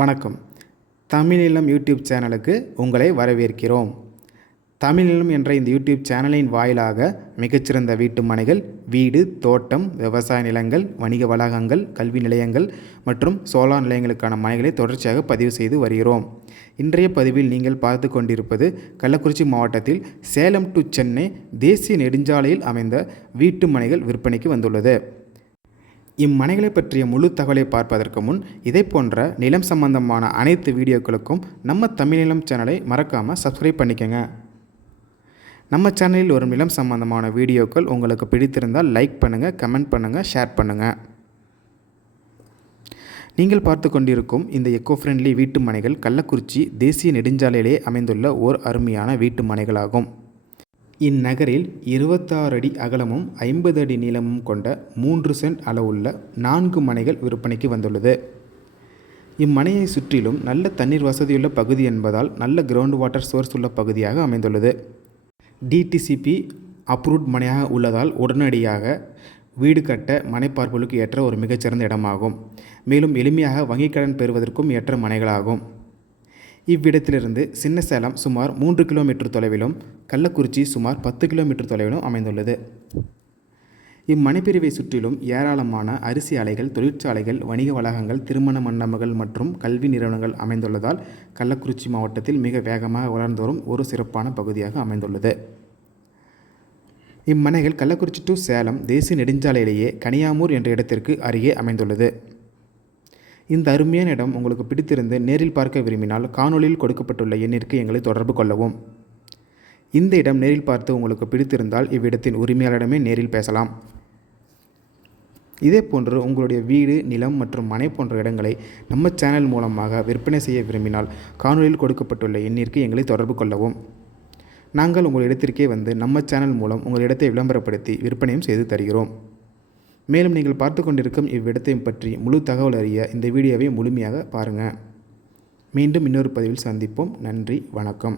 வணக்கம். தமிழீழம் யூடியூப் சேனலுக்கு உங்களை வரவேற்கிறோம். தமிழீழம் என்ற இந்த யூடியூப் சேனலின் வாயிலாக மிகச்சிறந்த வீட்டு மனைகள், வீடு, தோட்டம், விவசாய நிலங்கள், வணிக வளாகங்கள், கல்வி நிலையங்கள் மற்றும் சோலார் நிலையங்களுக்கான மனைகளை தொடர்ச்சியாக பதிவு செய்து வருகிறோம். இன்றைய பதிவில் நீங்கள் பார்த்து கொண்டிருப்பது கள்ளக்குறிச்சி மாவட்டத்தில் சேலம் டு சென்னை தேசிய நெடுஞ்சாலையில் அமைந்த வீட்டு மனைகள் விற்பனைக்கு வந்துள்ளது. இம்மனைகளை பற்றிய முழு தகவலை பார்ப்பதற்கு முன் இதை போன்ற நிலம் சம்பந்தமான அனைத்து வீடியோக்களுக்கும் நம்ம தமிழீழம் சேனலை மறக்காமல் சப்ஸ்கிரைப் பண்ணிக்கோங்க. நம்ம சேனலில் ஒரு நிலம் சம்பந்தமான வீடியோக்கள் உங்களுக்கு பிடித்திருந்தால் லைக் பண்ணுங்கள், கமெண்ட் பண்ணுங்கள், ஷேர் பண்ணுங்கள். நீங்கள் பார்த்து கொண்டிருக்கும் இந்த எக்கோ ஃப்ரெண்ட்லி வீட்டு மனைகள் கள்ளக்குறிச்சி தேசிய நெடுஞ்சாலையிலே அமைந்துள்ள ஓர் அருமையான வீட்டு மனைகளாகும். இந்நகரில் 26 அடி அகலமும் 50 அடி நீளமும் கொண்ட 3 சென்ட் அளவுள்ள 4 மனைகள் விற்பனைக்கு வந்துள்ளது. இம்மனையை சுற்றிலும் நல்ல தண்ணீர் வசதியுள்ள பகுதி என்பதால் நல்ல கிரவுண்ட் வாட்டர் சோர்ஸ் உள்ள பகுதியாக அமைந்துள்ளது. டிடிசிபி அப்ரூவ்ட் மனையாக உள்ளதால் உடனடியாக வீடு கட்ட மனை பார்ப்பதற்கு ஏற்ற ஒரு மிகச்சிறந்த இடமாகும். மேலும் எளிமையாக வங்கிக் கடன் பெறுவதற்கும் ஏற்ற மனைகளாகும். இவ்விடத்திலிருந்து சின்ன சேலம் சுமார் 3 கிலோமீட்டர் தொலைவிலும், கள்ளக்குறிச்சி சுமார் 10 கிலோமீட்டர் தொலைவிலும் அமைந்துள்ளது. இம்மனைப்பிரிவை சுற்றிலும் ஏராளமான அரிசி ஆலைகள், தொழிற்சாலைகள், வணிக வளாகங்கள், திருமண மண்டபங்கள் மற்றும் கல்வி நிறுவனங்கள் அமைந்துள்ளதால் கள்ளக்குறிச்சி மாவட்டத்தில் மிக வேகமாக வளர்ந்து வரும் ஒரு சிறப்பான பகுதியாக அமைந்துள்ளது. இம்மனைகள் கள்ளக்குறிச்சி டு சேலம் தேசிய நெடுஞ்சாலையிலேயே கனியாமூர் என்ற இடத்திற்கு அருகே அமைந்துள்ளது. இந்த அருமையான இடம் உங்களுக்கு பிடித்திருந்து நேரில் பார்க்க விரும்பினால் காணொலியில் கொடுக்கப்பட்டுள்ள எண்ணிற்கு எங்களை தொடர்பு கொள்ளவும். இந்த இடம் நேரில் பார்த்து உங்களுக்கு பிடித்திருந்தால் இவ்விடத்தின் உரிமையாளரிடமே நேரில் பேசலாம். இதே போன்று உங்களுடைய வீடு, நிலம் மற்றும் மனை போன்ற இடங்களை நம்ம சேனல் மூலமாக விற்பனை செய்ய விரும்பினால் காணொலியில் கொடுக்கப்பட்டுள்ள எண்ணிற்கு எங்களை தொடர்பு கொள்ளவும். நாங்கள் உங்கள் இடத்திற்கே வந்து நம்ம சேனல் மூலம் உங்கள் இடத்தை விளம்பரப்படுத்தி விற்பனையும் செய்து தருகிறோம். மேலும் நீங்கள் பார்த்து கொண்டிருக்கும் இவ்விடத்தையும் பற்றி முழு தகவல் அறிய இந்த வீடியோவை முழுமையாக பாருங்கள். மீண்டும் இன்னொரு பதிவில் சந்திப்போம். நன்றி, வணக்கம்.